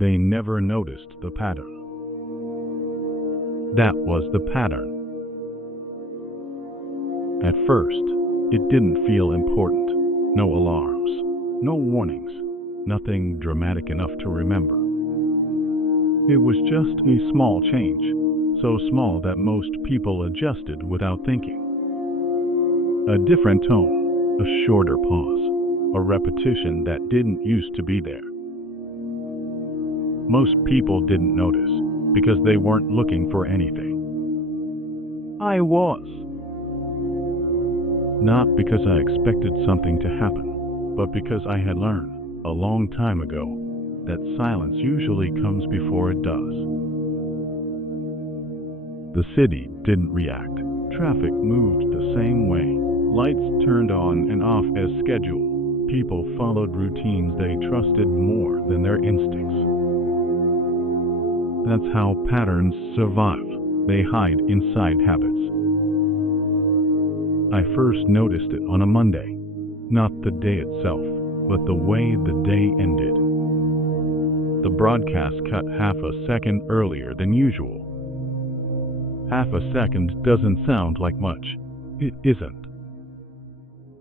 They never noticed the pattern. That was the pattern. At first, it didn't feel important. No alarms, no warnings, nothing dramatic enough to remember. It was just a small change, so small that most people adjusted without thinking. A different tone, a shorter pause, a repetition that didn't used to be there. Most people didn't notice because they weren't looking for anything. I was. Not because I expected something to happen, but because I had learned a long time ago that silence usually comes before it does. The city didn't react. Traffic moved the same way. Lights turned on and off as scheduled. People followed routines they trusted more than their instincts. That's how patterns survive. They hide inside habits. I first noticed it on a Monday. Not the day itself, but the way the day ended. The broadcast cut half a second earlier than usual. Half a second doesn't sound like much. It isn't.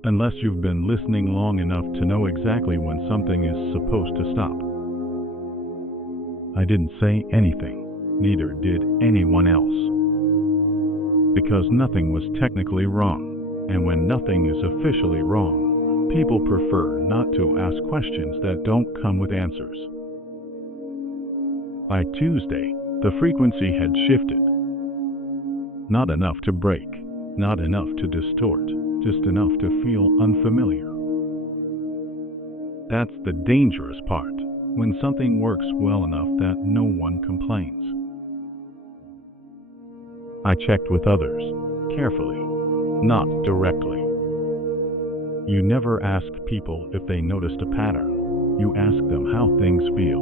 Unless you've been listening long enough to know exactly when something is supposed to stop. I didn't say anything, neither did anyone else. Because nothing was technically wrong, and when nothing is officially wrong, people prefer not to ask questions that don't come with answers. By Tuesday, the frequency had shifted. Not enough to break, not enough to distort, just enough to feel unfamiliar. That's the dangerous part, when something works well enough that no one complains. I checked with others, carefully, not directly. You never ask people if they noticed a pattern. You ask them how things feel.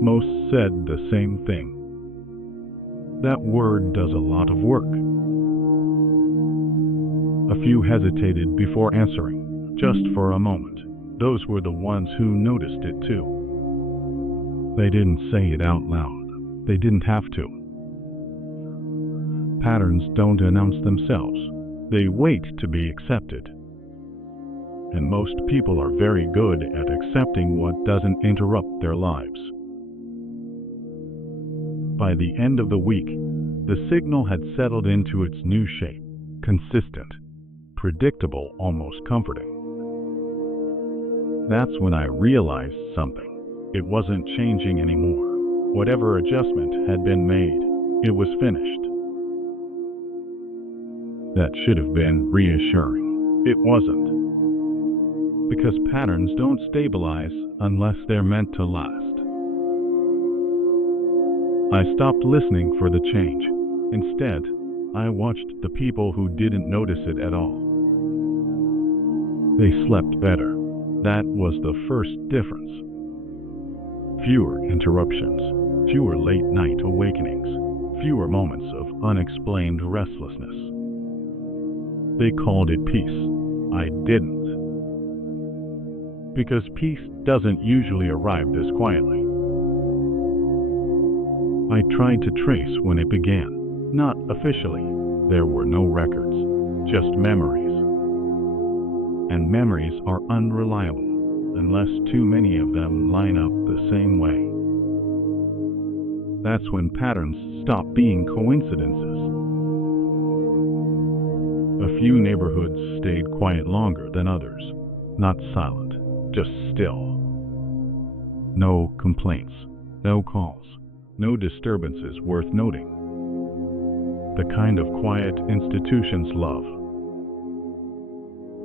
Most said the same thing. That word does a lot of work. A few hesitated before answering, just for a moment. Those were the ones who noticed it too. They didn't say it out loud. They didn't have to. Patterns don't announce themselves. They wait to be accepted. And most people are very good at accepting what doesn't interrupt their lives. By the end of the week, the signal had settled into its new shape, consistent, predictable, almost comforting. That's when I realized something. It wasn't changing anymore. Whatever adjustment had been made, it was finished. That should have been reassuring. It wasn't. Because patterns don't stabilize unless they're meant to last. I stopped listening for the change. Instead, I watched the people who didn't notice it at all. They slept better. That was the first difference. Fewer interruptions, fewer late-night awakenings, fewer moments of unexplained restlessness. They called it peace. I didn't. Because peace doesn't usually arrive this quietly. I tried to trace when it began. Not officially. There were no records, just memories. And memories are unreliable unless too many of them line up the same way. That's when patterns stop being coincidences. A few neighborhoods stayed quiet longer than others. Not silent, just still. No complaints, no calls, no disturbances worth noting. The kind of quiet institutions love.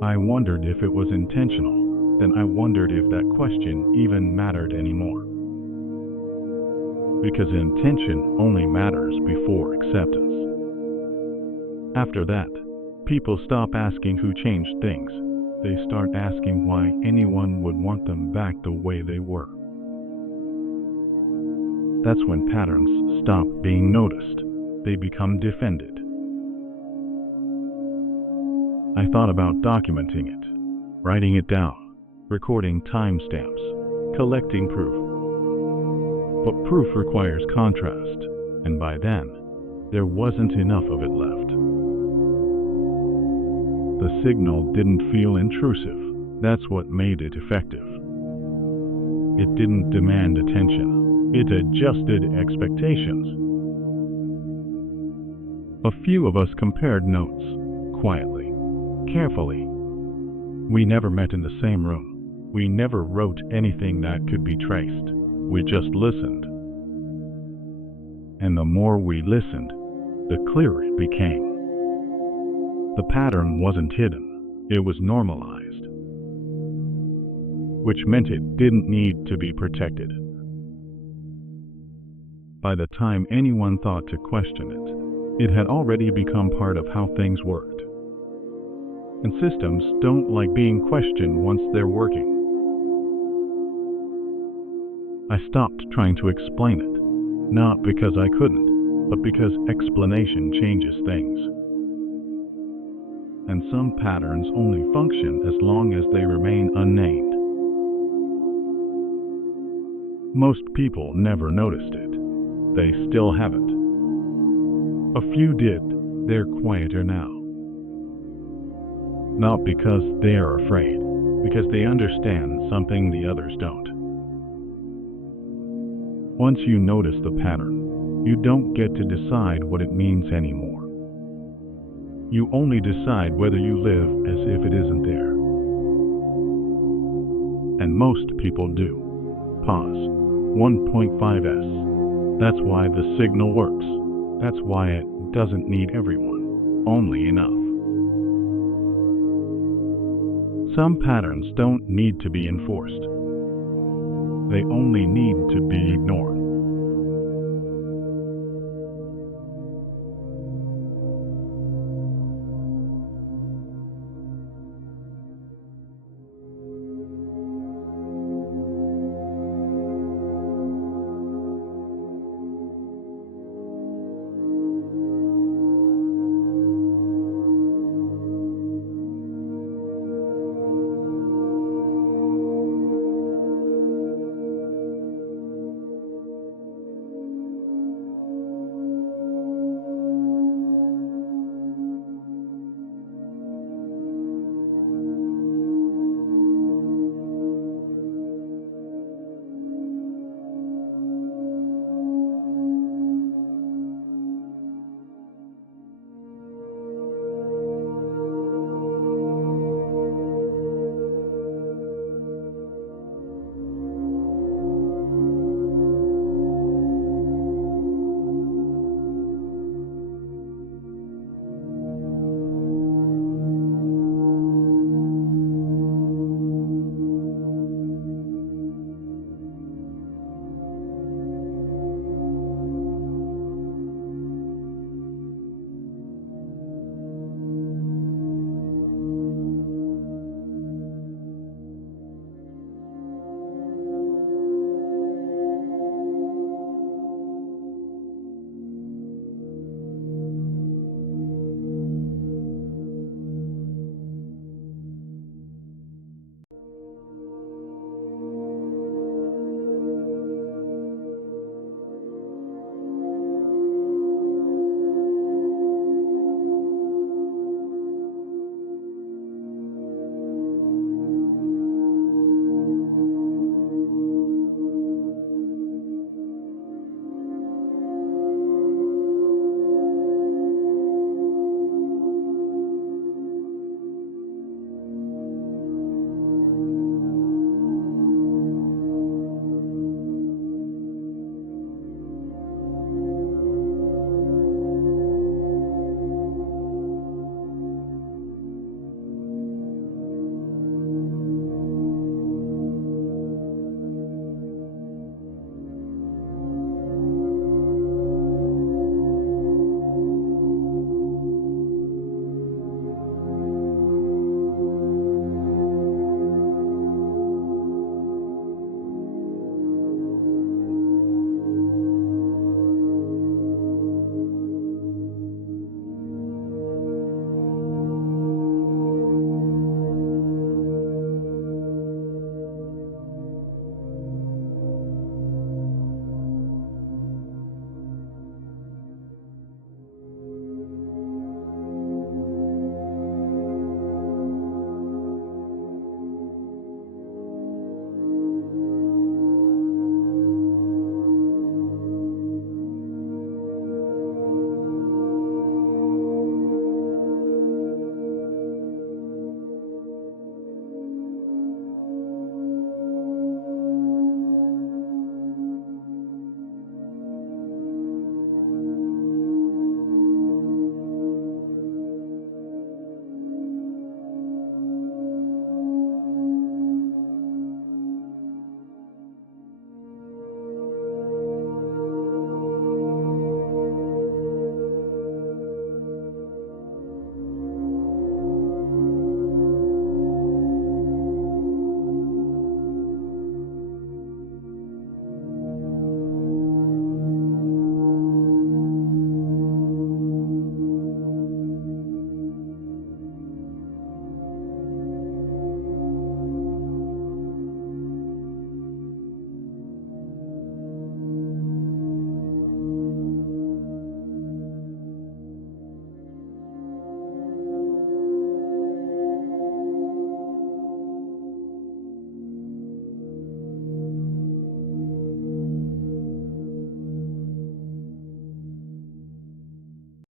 I wondered if it was intentional. Then I wondered if that question even mattered anymore. Because intention only matters before acceptance. After that, people stop asking who changed things. They start asking why anyone would want them back the way they were. That's when patterns stop being noticed. They become defended. I thought about documenting it, writing it down, recording timestamps, collecting proof. But proof requires contrast, and by then, there wasn't enough of it left. The signal didn't feel intrusive. That's what made it effective. It didn't demand attention. It adjusted expectations. A few of us compared notes, quietly, carefully. We never met in the same room. We never wrote anything that could be traced. We just listened. And the more we listened, the clearer it became. The pattern wasn't hidden. It was normalized, which meant it didn't need to be protected. By the time anyone thought to question it, it had already become part of how things worked. And systems don't like being questioned once they're working. I stopped trying to explain it, not because I couldn't, but because explanation changes things. And some patterns only function as long as they remain unnamed. Most people never noticed it. They still haven't. A few did. They're quieter now. Not because they are afraid, because they understand something the others don't. Once you notice the pattern, you don't get to decide what it means anymore. You only decide whether you live as if it isn't there. And most people do. Pause. 1.5s. That's why the signal works. That's why it doesn't need everyone, only enough. Some patterns don't need to be enforced. They only need to be ignored.